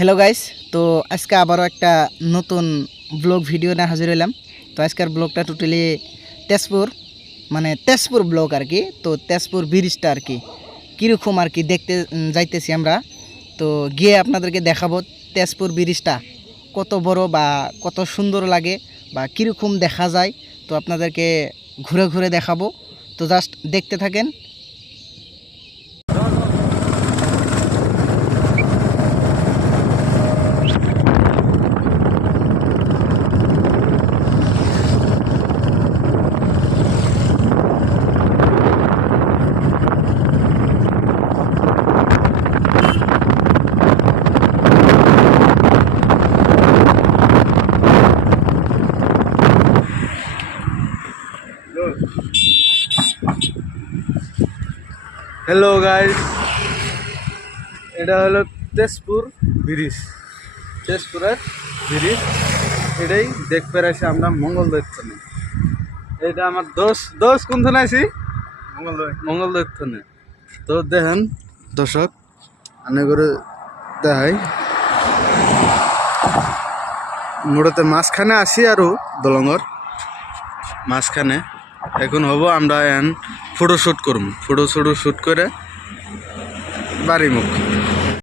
Hello guys, তো আজকে আবারও একটা নতুন ব্লগ ভিডিও নিয়ে হাজির হলাম। তো আজকের ব্লগটা টোটালি তেজপুর ব্লগ আর কি। তো তেজপুর ব্রিজটা আর কি কীরকম আর কি দেখতে যাইতেছি আমরা। তো গিয়ে আপনাদেরকে দেখাবো তেজপুর ব্রিজটা কত বড় বা কত সুন্দর লাগে বা কীরকম দেখা যায়। তো আপনাদেরকে ঘুরে ঘুরে দেখাবো, তো জাস্ট দেখতে থাকেন। হ্যালো গাইস, এটা হলো তেজপুর ব্রিজ। তেজপুরের ব্রিজ এটাই দেখতে আসি আমরা মঙ্গলদৈত্যনে। এটা আমার দোষ কোনখানে আছি? মঙ্গলদৈত্যনে। তো দেখেন দর্শক, আনে করে দেখাই মোড়তে মাঝখানে আসি আরো দলঙ্গর মাঝখানে। এখন হবো আমরা ফটোশুট করব, ফটো শুট করে বাড়ি মুখ।